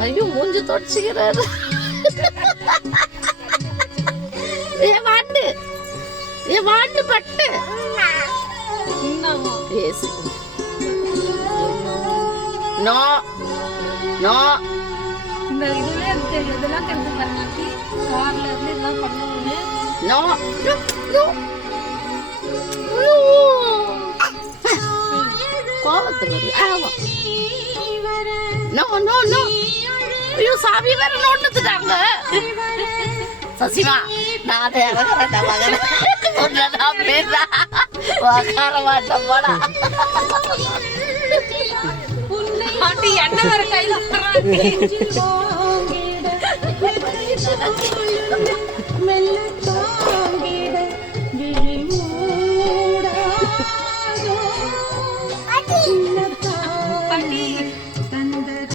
ஐயோ மூஞ்சி தொடச்சுக்கிறாரு. வாண்டு பட்டு நோ நோ இந்த இதுல இதெல்லாம் தெரிஞ்சு பண்ணி கார்ல இருந்து இதெல்லாம் பண்ணுவோம்னு நோ நோ கோவத்துக்கு ஆமா நோ நோ நோ ஐயோ சாமி வேற நோண்டுத்துட்டாங்க. சசிமா நான் அதை இறங்குறேன் மகன் ஒன்னதான் பேசா உக்கார மாட்டேன் போடா. என்ன வர கையில மெல்ல